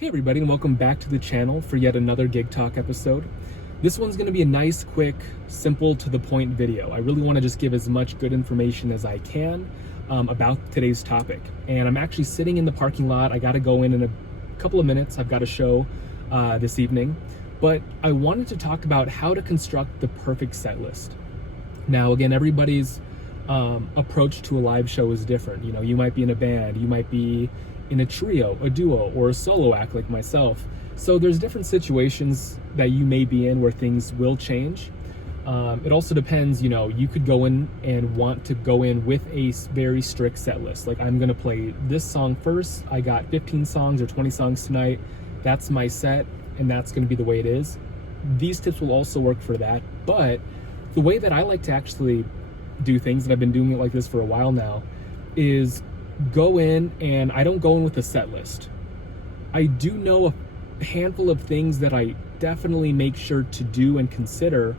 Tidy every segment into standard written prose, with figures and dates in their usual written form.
Hey everybody, and welcome back to the channel for yet another Gig Talk episode. This one's going to be a nice, quick, simple, to the point video. I really want to just give as much good information as I can about today's topic. And I'm actually sitting in the parking lot. I got to go in a couple of minutes. I've got a show this evening. But I wanted to talk about how to construct the perfect set list. Now, again, everybody's approach to a live show is different. You know, you might be in a band, you might be in a trio, a duo, or a solo act like myself. So there's different situations that you may be in where things will change. It also depends, you know, you could go in and want to go in with a very strict set list. Like, I'm gonna play this song first, I got 15 songs or 20 songs tonight, that's my set, and that's gonna be the way it is. These tips will also work for that, but the way that I like to actually do things, and I've been doing it like this for a while now, is go in, and I don't go in with a set list. I do know a handful of things that I definitely make sure to do and consider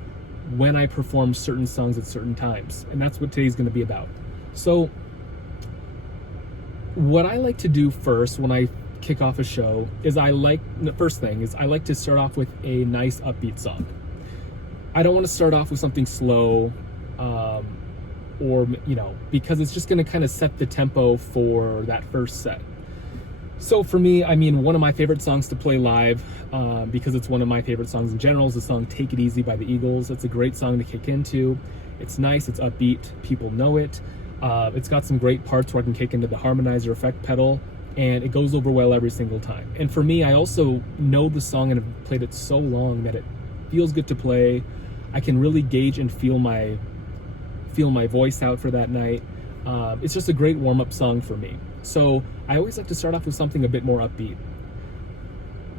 when I perform certain songs at certain times, and that's what today's going to be about. So what I like to do first when I kick off a show is the first thing is I like to start off with a nice upbeat song. I don't want to start off with something slow, or, you know, because it's just going to kind of set the tempo for that first set. So for me, I mean, one of my favorite songs to play live, because it's one of my favorite songs in general, is the song Take It Easy by the Eagles. It's a great song to kick into. It's nice, it's upbeat, people know it. It's got some great parts where I can kick into the harmonizer effect pedal, and it goes over well every single time. And for me, I also know the song and have played it so long that it feels good to play. I can really gauge and feel my voice out for that night. It's just a great warm-up song for me. So I always like to start off with something a bit more upbeat.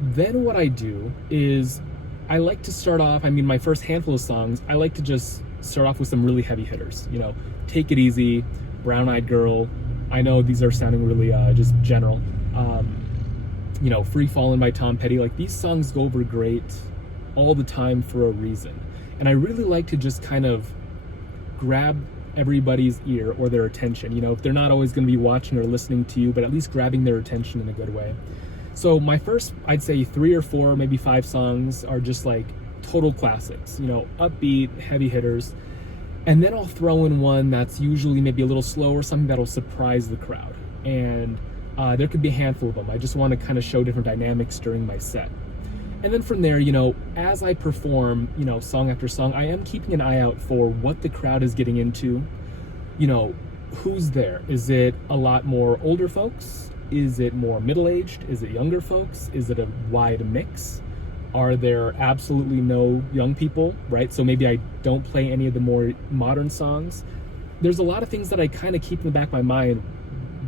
Then what I do is I like to start off, my first handful of songs, I like to just start off with some really heavy hitters. You know, Take It Easy, Brown Eyed Girl. I know these are sounding really just general. You know, Free Fallin' by Tom Petty. Like, these songs go over great all the time for a reason. And I really like to just kind of grab everybody's ear or their attention. You know, if they're not always going to be watching or listening to you, but at least grabbing their attention in a good way. So my first, I'd say 3 or 4, maybe 5 songs are just like total classics, you know, upbeat, heavy hitters. And then I'll throw in one that's usually maybe a little slower, something that'll surprise the crowd. And there could be a handful of them. I just want to kind of show different dynamics during my set. And then from there, you know, as I perform, you know, song after song, I am keeping an eye out for what the crowd is getting into. You know, who's there? Is it a lot more older folks? Is it more middle-aged? Is it younger folks? Is it a wide mix? Are there absolutely no young people, right? So maybe I don't play any of the more modern songs. There's a lot of things that I kind of keep in the back of my mind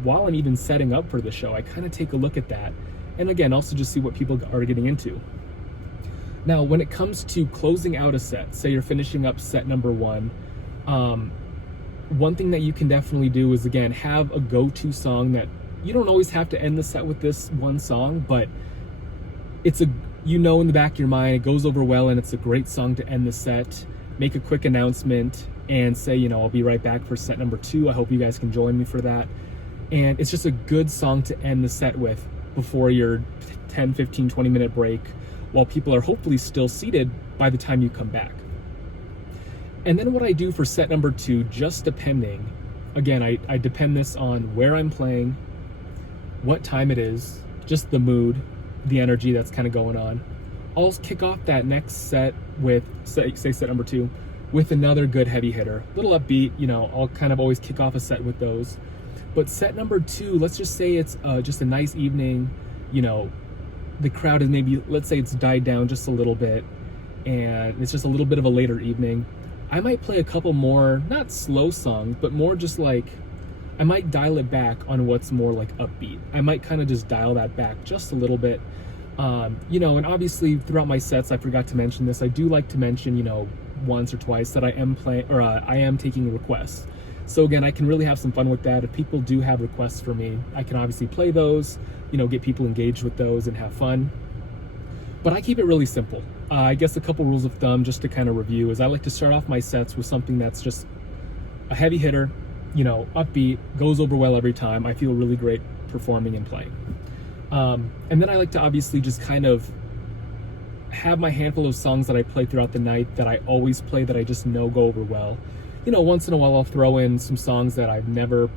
while I'm even setting up for the show. I kind of take a look at that. And again, also just see what people are getting into. Now, when it comes to closing out a set, say you're finishing up set number 1, one thing that you can definitely do is, again, have a go-to song that you don't always have to end the set with this one song, but it's you know, in the back of your mind, it goes over well and it's a great song to end the set. Make a quick announcement and say, you know, I'll be right back for set number 2. I hope you guys can join me for that. And it's just a good song to end the set with before your 10, 15, 20-minute break, while people are hopefully still seated by the time you come back. And then what I do for set number 2, just depending, again, I depend this on where I'm playing, what time it is, just the mood, the energy that's kind of going on. I'll kick off that next set with, say set number 2, with another good heavy hitter. Little upbeat, you know, I'll kind of always kick off a set with those. But set number 2, let's just say it's just a nice evening, you know, the crowd is maybe, let's say it's died down just a little bit, and it's just a little bit of a later evening. I might play a couple more, not slow songs, but more just like, I might dial it back on what's more like upbeat. I might kind of just dial that back just a little bit. You know, and obviously throughout my sets, I forgot to mention this, I do like to mention, you know, once or twice that I am taking requests. So again, I can really have some fun with that. If people do have requests for me, I can obviously play those, you know, get people engaged with those and have fun. But I keep it really simple. I guess a couple rules of thumb just to kind of review is I like to start off my sets with something that's just a heavy hitter, you know, upbeat, goes over well every time. I feel really great performing and playing. And then I like to obviously just kind of have my handful of songs that I play throughout the night that I always play that I just know go over well. You know, once in a while I'll throw in some songs that I've never,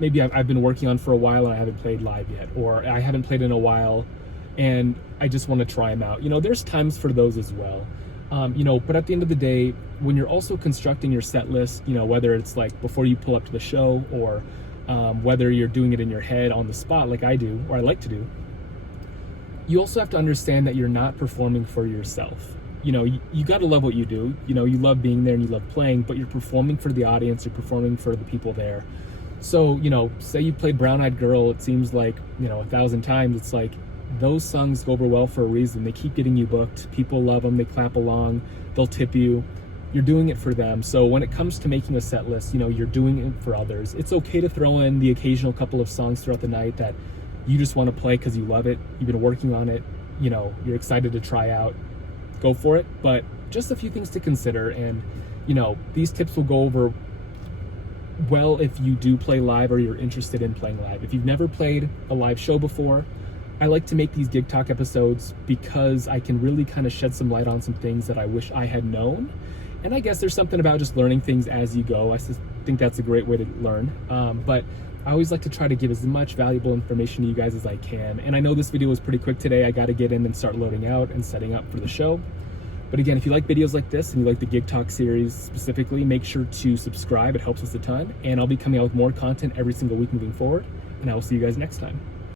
maybe I've been working on for a while and I haven't played live yet, or I haven't played in a while and I just want to try them out. You know, there's times for those as well. You know, but at the end of the day, when you're also constructing your set list, you know, whether it's like before you pull up to the show, or whether you're doing it in your head on the spot like I do, or I like to do, you also have to understand that you're not performing for yourself. You know, you got to love what you do. You know, you love being there and you love playing, but you're performing for the audience, you're performing for the people there. So, you know, say you played Brown Eyed Girl, it seems like, you know, 1,000 times, it's like, those songs go over well for a reason. They keep getting you booked. People love them. They clap along. They'll tip you. You're doing it for them. So when it comes to making a set list, you know, you're doing it for others. It's okay to throw in the occasional couple of songs throughout the night that you just want to play because you love it. You've been working on it. You know, you're excited to try out. Go for it. But just a few things to consider. And, you know, these tips will go over well if you do play live or you're interested in playing live. If you've never played a live show before, I like to make these Gig Talk episodes because I can really kind of shed some light on some things that I wish I had known. And I guess there's something about just learning things as you go. I just think that's a great way to learn. But I always like to try to give as much valuable information to you guys as I can. And I know this video was pretty quick today. I got to get in and start loading out and setting up for the show. But again, if you like videos like this and you like the Gig Talk series specifically, make sure to subscribe. It helps us a ton. And I'll be coming out with more content every single week moving forward. And I will see you guys next time.